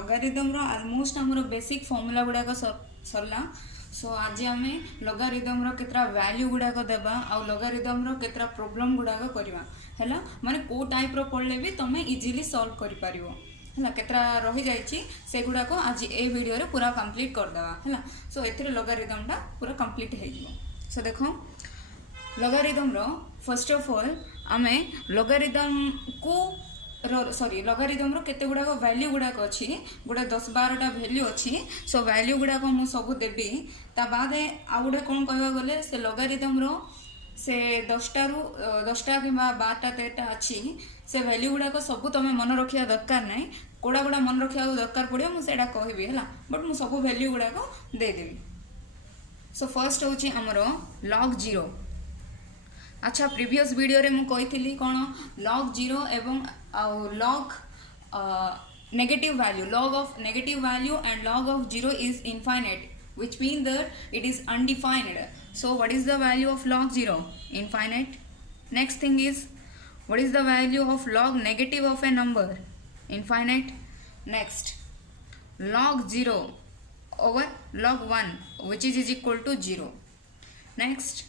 Logarithm रो almost हमरो basic formula गुडा को सरला। सो आज आम लॉगरिदम रो केतरा वैल्यू गुडा को देबा आ लॉगरिदम रो केतरा प्रॉब्लम गुडा को करबा हैला माने को टाइप रो पढ़ले भी तमे इजीली सॉल्व करि परिबो हैला केतरा रही जाईची से गुडा को आज ए वीडियो रे पूरा कंप्लीट कर देबा हैला। सो एथिरे लॉगरिदम टा पूरा कंप्लीट हे जिवो। सो देखो लॉगरिदम रो फर्स्ट ऑफ ऑल आमे लॉगरिदम को सॉरी लॉगरिदम रो केते गुडा को वैल्यू गुडा को अछि गुडा 10-12 टा वैल्यू अछि। सो वैल्यू गुडा को मु सब देबी ता बाद आ गुडा कोन कहबा गले से लॉगरिदम रो से 10टा रु 10टा किबा 12टा 13टा अछि से वैल्यू गुडा को सब तमे मन रखिया दरकार नै कोडा गुडा मन रखिया दरकार पड़ियो मु सेडा कहबी हैला बट मु सब वैल्यू गुडा को दे देबी। सो फर्स्ट होछि हमरो log 0। अच्छा प्रीवियस वीडियो रे मु कहिथिली कोन log 0 एवं log negative value, log of negative value and log of 0 is infinite, which means that it is undefined. So what is the value of log 0? Infinite. Next thing is, what is the value of log negative of a number? Infinite. Next, log 0 over log 1, which is equal to 0. Next,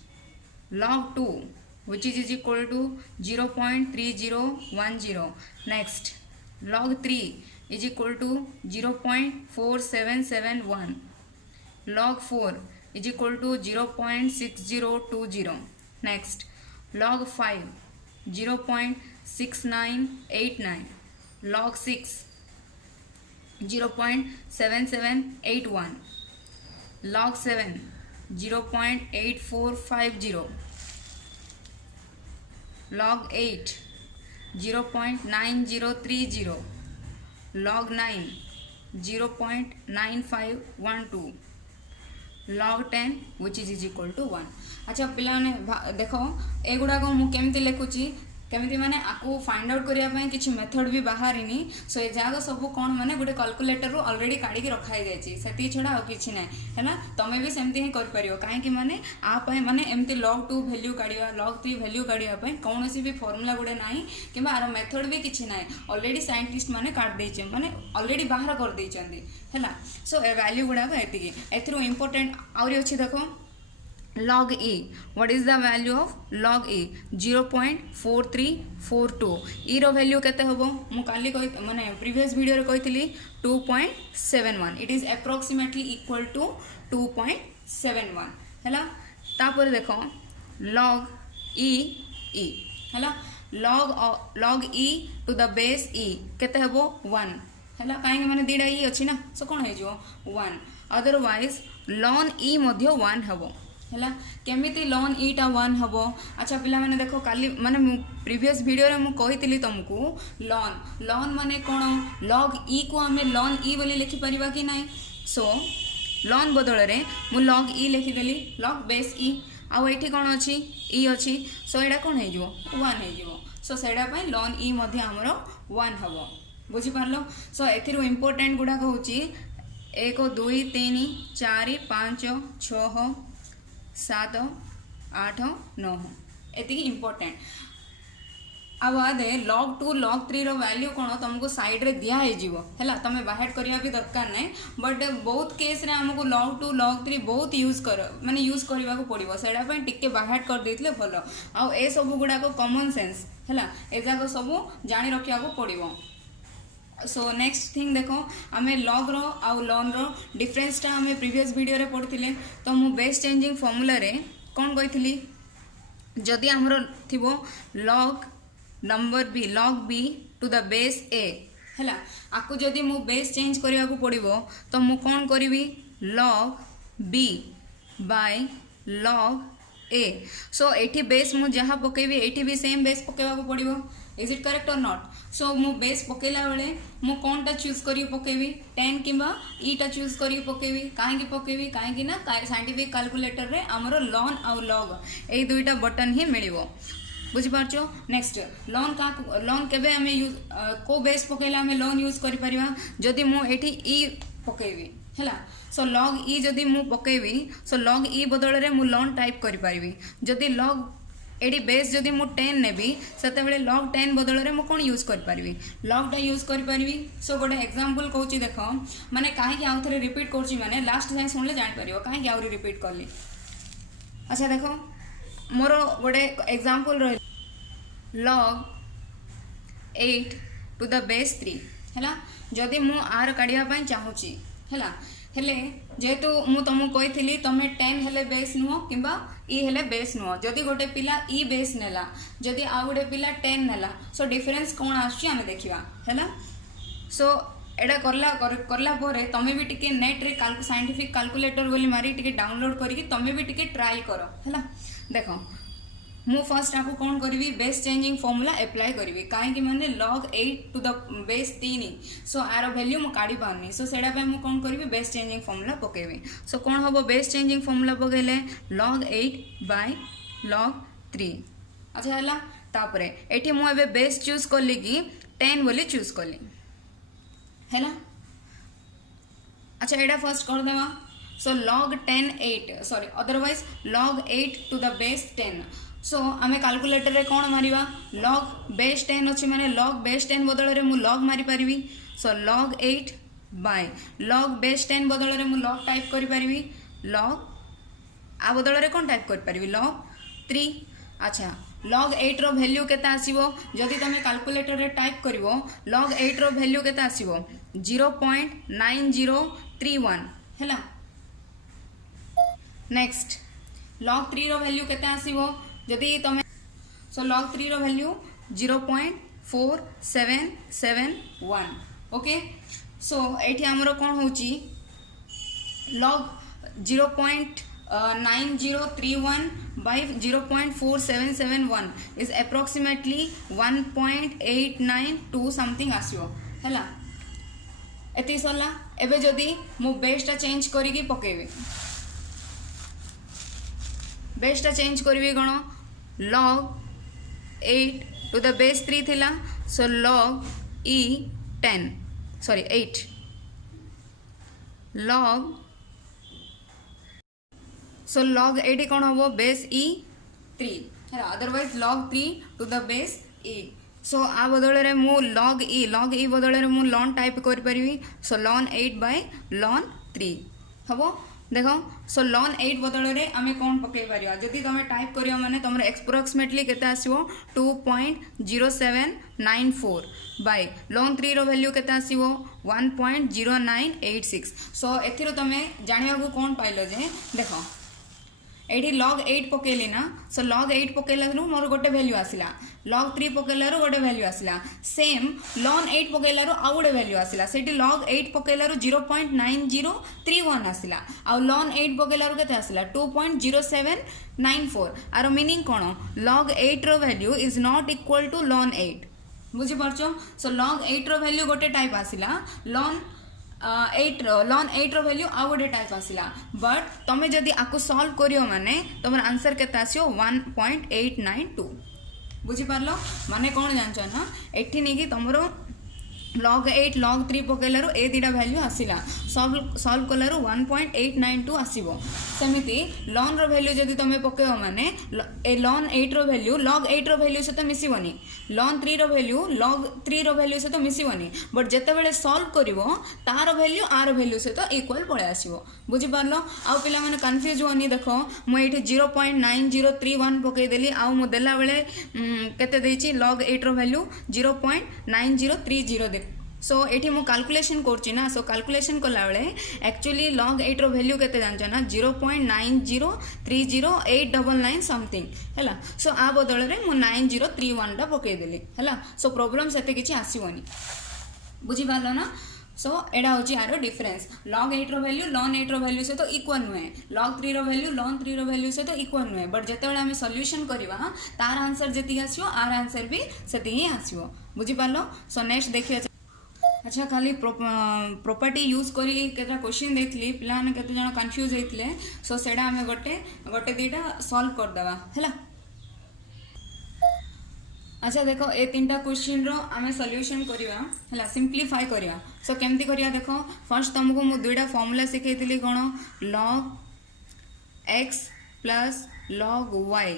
log 2, which is equal to 0.3010. Next, log 3 is equal to 0.4771. Log 4 is equal to 0.6020. Next, log 5 0.6989. Log 6 0.7781. Log 7 0.8450. log 8 0.9030. log 9 0.9512. log 10 which is equal to 1. अच्छा पिलाने देखो एगुड़ा को मु केमती लिखुची केमती माने आपको find out करिया पय किछि मेथड भी बाहरिनी। सो ए जाग सब कोन माने गुटे कैलकुलेटर रो ऑलरेडी काढी के रखाई जायछि सेती छडा आ किछि नै हैना तमे भी सेमती ही कर परियो काहे कि माने आ पय माने एमती log 2 वैल्यू काढिया log 3 वैल्यू काढिया पय कोनोसी भी फार्मूला गुडे नाही किबा आरो मेथड भी किछि नै ऑलरेडी साइंटिस्ट माने काढ देछि माने ऑलरेडी बाहर कर देछंदी हैला। सो ए वैल्यू गुडा को एतिकी एथरो इंपोर्टेंट आउरी अछि देखो log e. what is the value of log e? 0.4342. e row value केते होबो मु काली माने प्रीवियस वीडियो रे कहितली 2.71. it is approximately equal to 2.71 हैला। तापर देखो log e हैला log e to the base e केते होबो 1 हैला काहे माने दीडा e अछि ना सो कोन हे जो 1 अदरवाइज ln e मध्य 1 होबो हैला केमिति ln e टा 1 हबो। अच्छा पिला माने देखो काली माने प्रीवियस वीडियो रे मु कहितली तुमको ln माने कोन log e को हमें ln e बोली लिखि परिबा कि नै। सो ln बदल रे मु log e लिखि देली log बेस e आ एठी कोन अछि e अछि सो एडा कोन हे जो 1 हे जो। सो सेडा पय ln e मध्ये हमरो 1 हबो बुझि पारलो। सो एथिरो इंपोर्टेंट गुडा होची 1 2 3 4 5 6 7 8 9 एति इंपोर्टेंट। अब आदे log 2 log 3 रो वैल्यू कोन तुमको साइड रे दिया हे जीवो हैला तमे बाहर करिया भी दरकार नै बट बहुत केस रे हमको log 2 log 3 बहुत यूज कर माने यूज करबा को पड़िबो सेडा पे टिके बाहर कर देथिले भलो आ ए सब गुडा को कॉमन सेंस हैला ए जाको सब जानि रखिया को पड़िबो। सो नेक्स्ट थिंग देखो आमे log रो आ ln रो डिफरेंस टा आमे प्रीवियस वीडियो रे पढ़थिले तो मु बेस चेंजिंग फार्मूला रे कोन कहिथिली जदी हमरो थिबो log number b log b to the base a हैला आकु जदी मु बेस चेंज करिया को पड़िबो तो मु कोन करिवि log b by log a। So एठी बेस मु जहा पकेबी एठी भी सेम बेस पकेबा को पड़िबो। इज इट करेक्ट और नॉट? सो मु बेस पकेला बेले मु कोन टा चूज करी पकेबी 10 किबा ई टा चूज करी पकेबी काहे कि पकेबी काहे कि ना साइंटिफिक कैलकुलेटर रे हमरो ln आ log ए दुईटा बटन ही मिलिबो बुझि पारछो। नेक्स्ट ln केबे हमें यूज को बेस पकेला हमें ln यूज करि परिबा जदी मु एठी ई पकेबी हैला। सो log e जदी मु पकेबी सो log e बदल रे मु ln टाइप करि परिबी जदी log एटी बेस जदि मु 10 नेबी सेते लॉग 10 बदल में मु कौन यूज कर पारिबी लॉग टा यूज कर पारिबी। सो गोटे एग्जांपल कहूची देख माने काहे आउ थे रिपीट करूची माने लास्ट जाए शुणिले जान पारिबो काहे आउ रिपीट करली। अच्छा देखो मोर गोटे एग्जांपल रही लॉग 8 टू द बेस 3 है जदि मु आर काढ़ा चाहूँगी है हेले जेहेतु मु तुमको कही तुम 10 हेले बेस नुह कि ई हेले बेस नुह जदि गोटे पिला ई बेस नेला जदि आउ गोटे पिला 10 नेला सो डिफरेंस कौन आसुची देखा है। सो एटा करला परे तमे भी टिके नेट रे साइंटिफिक कैलकुलेटर बोली मारी टिके डाउनलोड करी तमे भी टिके ट्राई करो है। देखो मु फर्स्ट आपको कौन करी बेस चेंजिंग फॉर्मूला अप्लाई करी कहीं माने log 8 to the base 3 so आर वैल्यू मु काढ़ी पारनी सो सेटा पे मु कौन करी बेस चेंजिंग फॉर्मूला पकेबी। सो कौन हम बेस चेंजिंग फॉर्मूला पकेले log 8 बाय log 3। अच्छा है तापरे एठी मु एबे बेस चूज कली कि 10 बोली चूज कली है। अच्छा एटा फर्स्ट कर देवा so log 10 8 sorry otherwise log 8 to the base 10 so आमे कैलकुलेटर रे कौन मारिबा log बेस 10 अच्छी माने log बेस 10 बदल रे मु log मारी पारिबी। सो log 8 बाय log बेस 10 बदल रे मु log टाइप करि पारिबी log आ बदल रे कौन टाइप करि पारिबी log 3। अच्छा log 8 रो वैल्यू केता आसीबो जदि तमे कैलकुलेटर रे टाइप करिवो log 8 रो वैल्यू केता आसीबो 0.9031 हैला। नेक्स्ट log 3 रो वैल्यू केता आसीबो जदि तमे सो log 3 रो वैल्यू 0.4771 ओके। सो एठी हमरो कोन होची log 0.9031 by 0.4771 is approximately 1.892 something आसीबो हैला। एति सरला एबे जदि मु बेसटा चेंज करिकी पकेबी बेसटा चेंज करी कौन log 8 टू द बेस 3 थिला so log e 10 sorry 8 log सो log 8 कौन हम बेस e 3 है otherwise log 3 to the base e। So आ बदल रे मु log e बदल रे मु ln टाइप कर पारिबी सो ln 8 बाय ln 3 हबो। देखो सो ln 8 बदल रे आमे कौन पकई पारिया जदि तमे टाइप करियो माने तमरे एप्रोक्सीमेटली केते आसीबो 2.0794 बाय ln 3 रो वैल्यू केते आसीबो 1.0986। सो एथिरो तमे जानिया को कौन पाइलो जे देखो एठी log 8 पकेली ना सो log 8 पकेलारु मोर गोटे वैल्यू आसिला log 3 पकेलारु गोटे वैल्यू आसिला सेम ln 8 पकेलारु आ गोटे वैल्यू आसिला सेठी log 8 पकेलारु 0.9031 आसिला आ ln 8 पकेलारु केते आसिला 2.0794 आरो मीनिंग कोन log 8 रो value is not equal to ln 8 बुझी परछो। सो log 8 रो वैल्यू गोटे टाइप आसिला ln 8 रो वैल्यू आ गोटे टाइप आसिला बट तमे जदि आको सॉल्व करियो माने तमर आंसर केते आसियो 1.892 बुझी पारलो माने कोन जानछो ना एठी नेकी तमरो log 8 log 3 पकेलारु ए दिटा वैल्यू आसिला सॉल्व कलारु 1.892 आसीबो सेमिति ln रो वैल्यू जदि तमे पकेओ माने ए ln 8 रो वैल्यू log 8 रो वैल्यू से तो मिसिबनी ln 3 रो वैल्यू log 3 रो वैल्यू से तो मिसिबनी बट जते बेले सॉल्व करिवो तार वैल्यू आर वैल्यू से तो इक्वल पळे आसीबो बुझी पारलो। आ पिला माने कंफ्यूज होनी देखो मु एठी 0.9031 पके देली आ मु देला बेले केते देछि log 8 रो वैल्यू 0.9030 सो एठी मु कैलकुलेशन करछि ना सो कैलकुलेशन कला बेले एक्चुअली log 8 रो वैल्यू केते जानछ ना 0.9030899 समथिंग हैला। सो आ बदल रे मु 9031 टा पके देली हैला। सो प्रॉब्लम सेते किछि आसीबोनी बुझी पारलो ना। सो एडा होची आरो डिफरेंस log 8 रो वैल्यू ln 8 रो वैल्यू से तो इक्वल नुहे log 3 रो वैल्यू ln 3 रो वैल्यू से तो इक्वल नुहे बट जते बेले हमें सॉल्यूशन करबा तार आंसर जति आसीबो आर आंसर भी सेति ही आसीबो बुझी पारलो। सो नेक्स्ट देखिया अच्छा खाली प्रॉपर्टी यूज करी केता क्वेश्चन देथली पिला ने केते जण कंफ्यूज हेतले सो सेडा हमें गोटे दीटा सॉल्व कर देबा हैला। अच्छा देखो ए तीनटा क्वेश्चन रो आमे सॉल्यूशन करिवा हैला सिंपलीफाई करिवा। सो केमती करिया देखो फर्स्ट तुमको मु दुईटा फार्मूला सिखेइतली कोन log x plus log y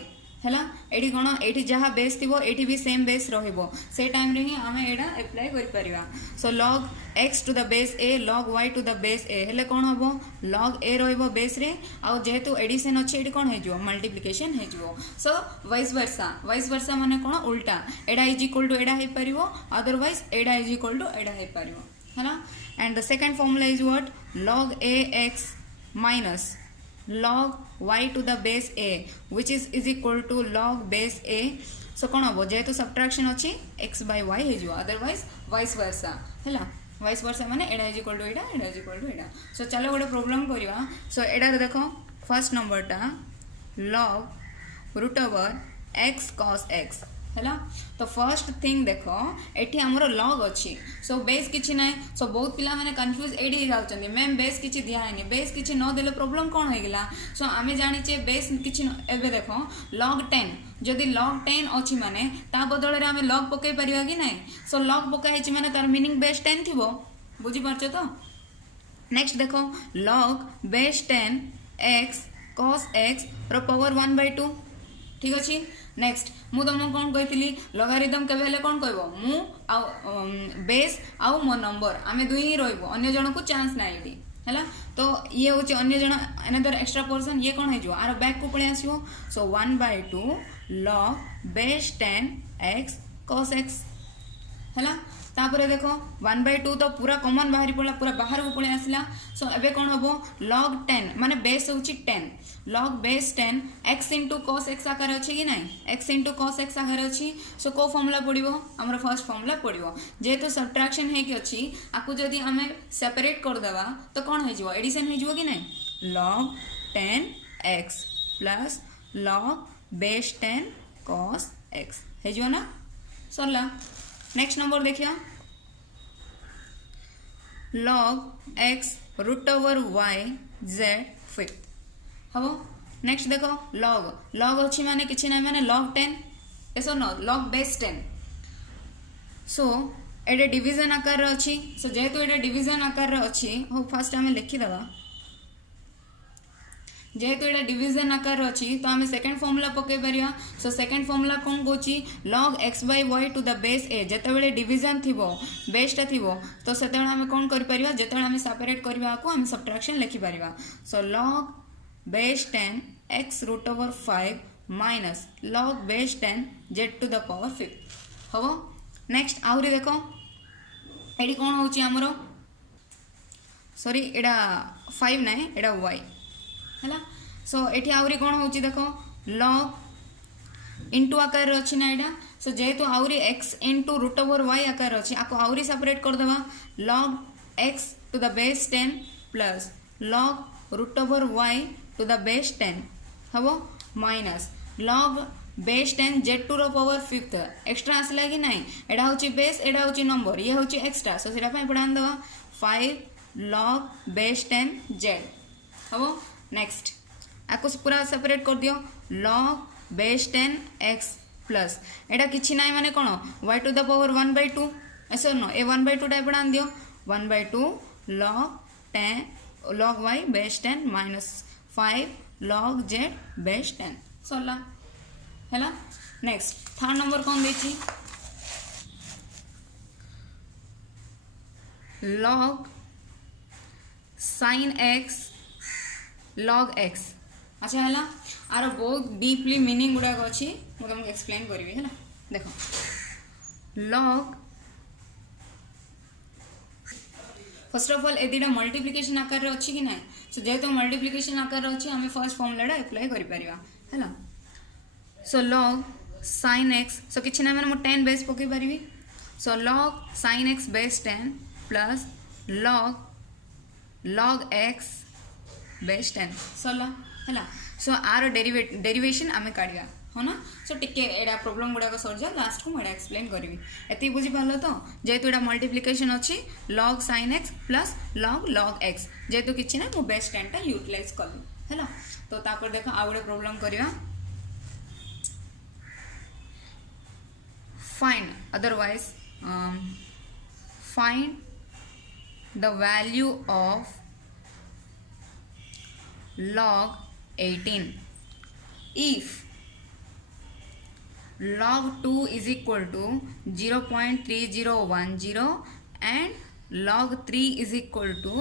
हैला एठी कोन एठी जहा बेस थिबो एठी भी सेम बेस रहिबो से टाइम रे ही हमें एडा अप्लाई करि परिबा so log x to the base a log y to the base a हेले कोन हबो log a रहिबो बेस रे आ जेहेतु एडिशन अछि एठी कोन हे जिवो मल्टीप्लिकेशन हे जिवो सो वाइस वर्सा माने कोन उल्टा एडा इज इक्वल टू एडा हे परिबो अदरवाइज एडा इज इक्वल टू एडा हे परिबो हैला and the second formula is what log ax minus log y to the base a which is equal to log base a so कौन हम जेहेतु सब्ट्रैक्शन अच्छी x by y हो otherwise vice versa है vice versa माने एडा is equal to एडा एडा इज इक्वल टू एडा सो चलो गोटे प्रॉब्लम करवा सो एडा देखो फर्स्ट नंबरटा log root over x cos x है तो फर्स्ट थिंग देख एटी आमर लॉग अच्छी सो बेस किसी ना सो बहुत पिला माने कंफ्यूज एडी जाउछन्ती मैम बेस किसी दियानी बेस किसी न देले प्रॉब्लम कौन होइगला सो आमे जानिचे बेस किसी एबे देखो log 10 जदि log 10 अच्छी माने ता बदल रे आमे log पकई परिबा कि नहीं सो log पका हेछि माने तार मीनिंग बेस 10 थिबो बुझी पारछो तो नेक्स्ट देखो log base 10 x cos x रो पावर 1/2 ठीक अच्छे नेक्स्ट मु तुमको कौन कही लगारिदम केबे हेले कौन कहबो मु बेस आउ मो नंबर आमे दुई ही रहइबो अन्य जन को चांस ना एडी हैला तो ये होचे अन्य जन अनदर एक्स्ट्रा पर्सन ये कौन है जो आरो बैक को पळे आसीबो सो 1/2 log base 10 x cos x हैला तापरे देखो 1/2 तो पूरा कॉमन बाहरी पड़ा पूरा बाहर को पळे आसला सो एबे कौन हबो log 10 माने बेस होची 10 log base 10 x into cos x आकार अच्छी कि नहीं x into cos x आकार अच्छी सो को फॉर्मूला पड़िबो हमर फर्स्ट फॉर्मूला पड़िबो जेहेतु सब्ट्रैक्शन है कि अच्छी आकु जदी हमें सेपरेट कर देबा तो कौन हो जिवो एडिशन हो जिवो कि नहीं log 10x plus log base 10 cos x है जिवो ना सरला नेक्स्ट नंबर देखिया log x root over y z फिट हम नेक्स्ट देखो log अच्छी माने किसी ना माने log 10 ऐसा न log बेस 10 सो एडे डिवीजन आकार अच्छी सो जेहेतु एडे डिवीजन आकार अच्छी हो फास्ट आमे लिखि दबा जेहेतु एडे डिवीजन आकार अच्छी तो आमे सेकंड फॉर्मूला पके परिया सो सेकंड फॉर्मूला कोन कोची log x by y to the base a जेते बेले डिवीजन थिबो बेसटा थिबो तो सेते आमे कोन करि परिया जेते आमे सेपरेट करबा को आमे सब्ट्रैक्शन लिखि परिया so log base 10 x root over 5 minus log base 10 z to the power 5 हम नेक्स्ट आउरी देखो एडी कौन होची हमरो सॉरी एडा 5 नहीं एडा y हैला सो एठी आउरी कौन होची देखो log इंटू आकार अच्छी ना एडा सो जेहेतु आउरी x into root over y आकार अच्छी आको आउरी सेपरेट कर देबा log x to the base 10 plus log root over y to the base 10 हम minus log base 10 z to रो पावर 5 एक्स्ट्रा आसला कि नहीं एडा होची बेस एडा होची नंबर ये होची एक्स्ट्रा सो सेटा पय पडान दवा 5 log बेस 10 z हम नेक्स्ट आको पूरा सेपरेट कर दियो log बेस 10 x प्लस एडा किछि नाही माने कोन y टू द पावर 1/2 ऐसे नो ए 1/2 टाइप पडान दियो 1/2 log y base 10 minus 5 log z base 10 सरला हैला नेक्स्ट थर्ड नंबर कौन देची log sin x log x अच्छा हैला आरो बहुत डीपली मीनिंग गुडा अछि मु तुमको एक्सप्लेन करबी हैला देखो log फर्स्ट ऑफ ऑल एदिटा मल्टीप्लिकेशन आकार अच्छी कि ना सो जेहेतु मल्टीप्लिकेशन आकार अच्छी आम फर्स्ट फॉर्मूला अप्लाई करा सो log sin x सो किसी ना मैंने 10 बेस पकई पारि सो log sin x base 10 plus log x base 10 सरला है सो आर डेरिवेशन आम काढ़ा हाँ ना सो टिके एडा प्रॉब्लम गुड़ाक सरजा लास्ट को मुझे एक्सप्लेन करी एति बुझी पाल तो जेहेतु एडा मल्टीप्लिकेशन अच्छी log sin x plus log x जेहेतु किसी ना मु बेस 10 टा यूटिलाइज कली है तो तापर देखो आ गोटे प्रॉब्लम करवा find otherwise find the value of log 18 if log 2 is equal to 0.3010 and log 3 is equal to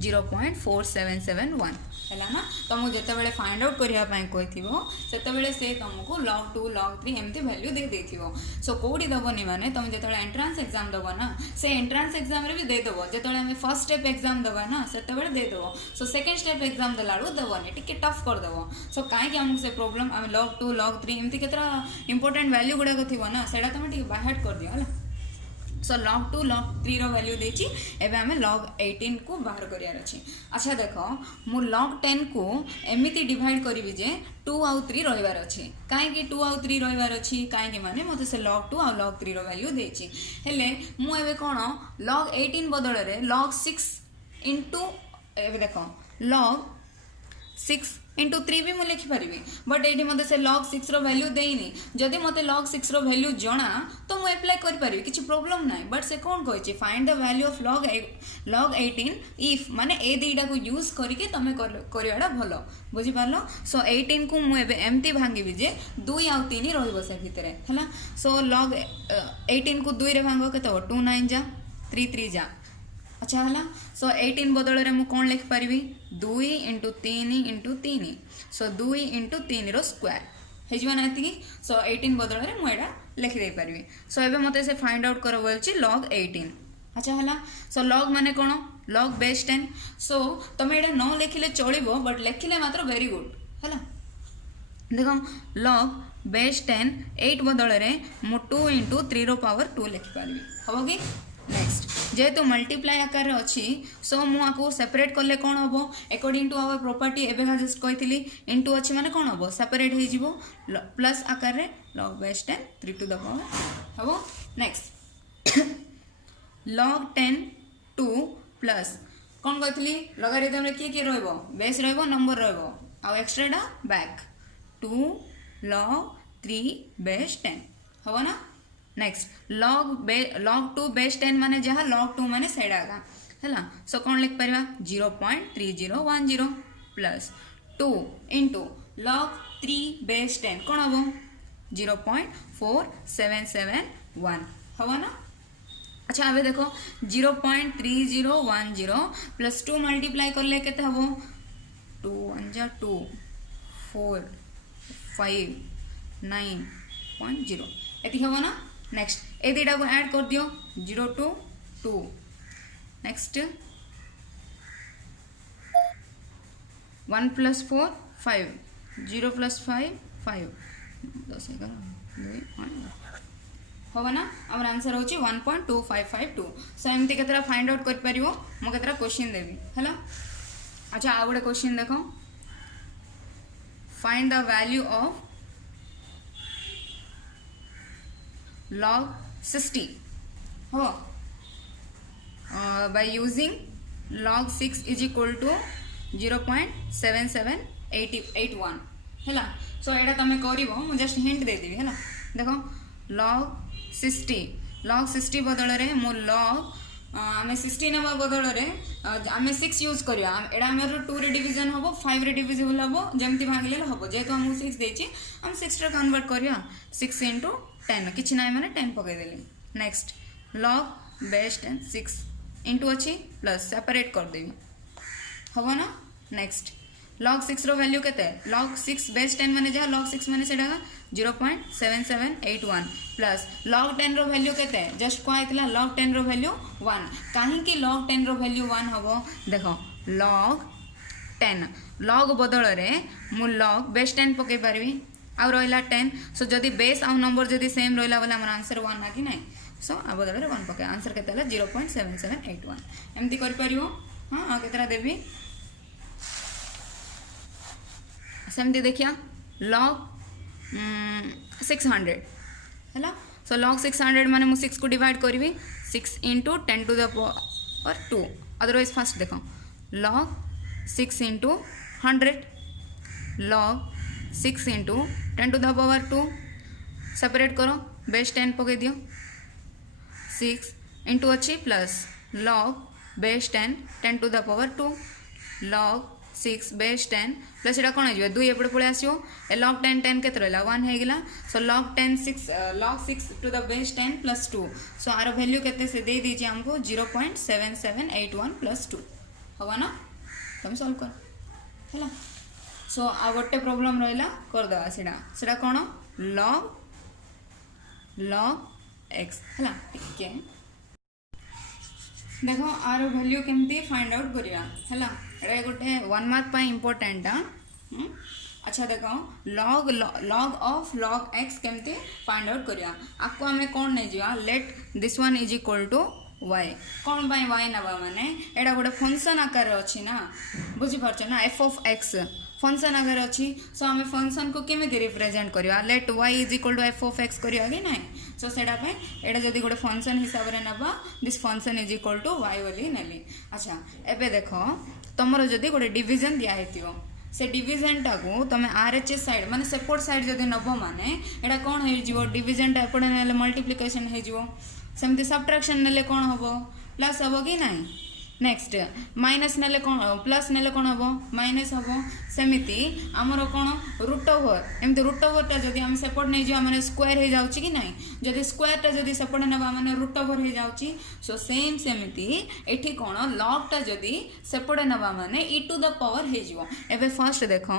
0.4771 है ना। तुमको जिते फाइंड आउट करने से से तुमको log 2 log 3 एमती वैल्यू दे देथिबो। सो कोडी दबनी माने तुम जो एंट्रांस एग्जाम दब ना से एंट्रांस एग्जाम रे भी दे दबो जो आम फर्स्ट स्टेप एग्जाम दबा ना से दे दबो। सो सेकंड स्टेप एग्जाम देला दबनी टिके टफ कर दबो। सो कहीं आमको से प्रोब्लेम आम log 2 log 3 एमती केतरा इंपोर्टेंट वैल्यू गुड़ाक थी ना से तुम टिके बाहर कर दियो। सो log 2 log 3 रो वैल्यू देची एबे हमें log 18 को बाहर करियार अछि। अच्छा देखो मु log 10 को एमिति डिवाइड करिवि जे 2 आउ 3 रहिवार अछि। काहे कि 2 आउ 3 रहिवार अछि काहे कि माने मते से log 2 आउ log 3 रो वैल्यू देची हेले मु एबे कोन log 18 बदल रे log 6 इनटू एबे देखो log 6 इंटू 3 भी मुझे लिखिपारि बट ये मत से log 6 रो वैल्यू देनी जदि मत log 6 रो वैल्यू जना तो मुझे एप्लाई कर पारि किछि प्रॉब्लम ना बट से कौन कहि find the value of log 18 if माने ए दुईटा को यूज करके तुम करियाडा भलो बुझी पारलो। सो 18 को मु एबे एमती भांगिबि जे 2 आउ 3 रहइबो से भितरे हला। सो log 18 को 2 रे भांगो केतो 2 9 जा 3 3 जा। अच्छा है। सो 18 बदल में मुझे कौन लिख पारि 2 इंटू 3 इंटू 3 सो 2 इंटू 3 रो स्क्वायर हो ना। सो 18 बदल में मुझे लिखिदे पारि। सो एबे मते से फाइंड आउट कर बोलछि log 18। अच्छा है। सो log माने कौन log बेस 10। सो तुम ये न लिखिले चलो बट लिखिले मात्र वेरी गुड है। देखो log बेस 10 8 बदल में मु 2 इंटू 3 रो पावर 2 लिखिपारि हम कि नेक्स्ट जेहेतु मल्टीप्लाई आकार अच्छी सो मुझे सेपरेट कले कौन हम अकॉर्डिंग टू आवर प्रॉपर्टी एवं जस्ट कही इंटू अच्छी माने कौन हम सेपरेट हो प्लस आकार रे log base 10 3 to the power हम नेक्स्ट log 10 2 प्लस कौन कही लगारिदम रे किए रो बेस नंबर रो एक्सट्रा बैक 2 log 3 बेस 10 हम ना। नेक्स्ट log 2 बेस 10 माने जहाँ log 2 माने सेडा है। सो कौन लिख Paribas 0.3010 plus 2 into log 3 base 10 कौन हम 0.4771 हम ना। अच्छा अबे देखो 0.3010 प्लस 2 मल्टीप्लाई कर ले केते हम 2 1 जा 2 4 5 9.0 एति हम ना। नेक्स्ट ए दुईटा को ऐड कर दियो 0 2 2 नेक्स्ट 1 प्लस 4 5 0 प्लस 5 5 10 11 हम ना आम आंसर होची 1.2552। सो एमती केतरा फाइंड आउट कर पारिबो मो केतरा क्वेश्चन देबी हैला। अच्छा आ गोटे क्वेश्चन देखो find the value of log 60 हो by using log 6 is equal to 0.7781 है। सो यहाँ तुम कर जस्ट हिंट दे देवी है। देखो log 60 बदल में मो log आम 60 ना बदल में आम 6 यूज करा एम 2 रे डिवीजन हम 5 रे डिविजिबल हम जमती भांगे हम जेहेतु आमको 6 देती आम 6 रे कन्वर्ट करा 6 इंटू 10 कि ना मैंने 10 पकईदेली। नेक्स्ट log बेस 10 6 इंटू अच्छी प्लस सेपरेट करदेवी हम ना। नेक्स्ट log 6 रो वैल्यू केते log 6 बेस 10 माने जहाँ log 6 माने सेटा 0.7781 प्लस log 10 रो वैल्यू केते जस्ट कौन आइतला log 10 रो वैल्यू 1 कहीं log 10 रो वैल्यू 1 हम देखो log 10 log बदल में मु log बेस 10 पकई पारि आउ रहा 10 सो जदि बेस आउ नंबर जदि सेम रहा बोले आम आंसर 1 ना कि ना। सो आ बदल में 1 पके आंसर के 0.7781 एमती कर हाँ केतरा देवी सेमती देखिया log 600 है। सो log 600 माने मु 6 को डिवाइड करी 6 into 10 to the power 2 otherwise fast देखो log 6 into 100 log 6 into 10 to the power 2 separate करो बेस 10 पकई दियो 6 इंटू अच्छी plus log base 10 10 to the power 2 log 6 base 10 plus एटा कोन हो 2 एपटे पळे आसीओ ए log 10 10 केते रहला 1 हे गेला so log 10 6 log 6 to the base 10 plus 2 so आर वैल्यू केते से दे दीजिए हमको 0.7781 प्लस 2 होगा ना तुम सॉल्व कर हैला सो आ गोटे प्रॉब्लम रहला कर दवा सेटा कोन log x हैला ठीक है देखो आर वैल्यू केमती फाइंड आउट करिया हैला एटा गोटे 1 मार्क पाई इंपोर्टेंट अच्छा देखो log ऑफ log x केमती फाइंड आउट करिया आपको हमें कौन नहीं जिया let this one is equal to y कौन बाय y नबा माने एटा गोटे फंक्शन आकार अछि ना बुझी पारछ ना f ऑफ x फंक्शन आकार अछि सो हमें फंक्शन को केमिति रिप्रेजेंट करिया let y is equal to f of x करिया कि नहीं सो सेटा पे एटा जदी गोटे फंक्शन हिसाब रे नबा this function is equal to y बोली नेली अच्छा एबे देखो तमरो जदी गोटे डिवीजन दिया हेतियो से डिवीजन टा को तमे आरएचएस साइड माने सेपोर्ट साइड जदी नबो माने एटा कोन हे जिवो डिवीजन टा एपडे नेले मल्टीप्लिकेशन हे जिवो सेमती सब्ट्रैक्शन नेले कोन होबो प्लस होबो कि नहीं नेक्स्ट माइनस नेले कोन प्लस नेले कोन होबो माइनस होबो सेमिति हमरो कोन रूट ओवर एमती रूट ओवर टा जदी हम सेपोर्ट नै जिवा माने स्क्वायर हे जाउची कि नहीं जदी स्क्वायर टा जदी सेपोर्ट नबा माने रूट ओवर हे जाउची सो सेम सेमिति एठी कोन लॉग टा जदी सेपोर्ट नबा माने e टू द पावर हे जिवो एबे फर्स्ट देखो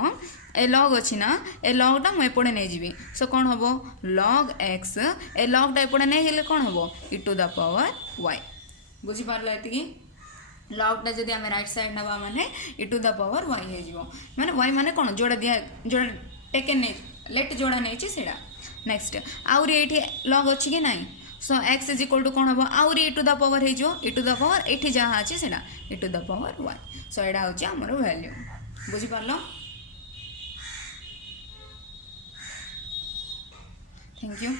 ए लॉग अछि ना ए लॉग टा मैं एपडे नै जिवि सो कोन होबो log x ए लॉग टा एपडे नै हेले कोन होबो e to the power y बुझी पारला एतिकी log टा जदी हमें राइट साइड नबा माने e to the power y हे जिवो माने y माने कोन जोड़ा दिया जोड़ा टेकन नै लेट जोड़ा नै छि सेडा नेक्स्ट आउरी एठी log अछि कि नहीं so x is equal to कोन होबो आउरी e टू द पावर हे जो e टू द पावर एठी जहा अछि सेडा e to the power y so एडा होछि हमर वैल्यू बुझी पारलो थैंक यू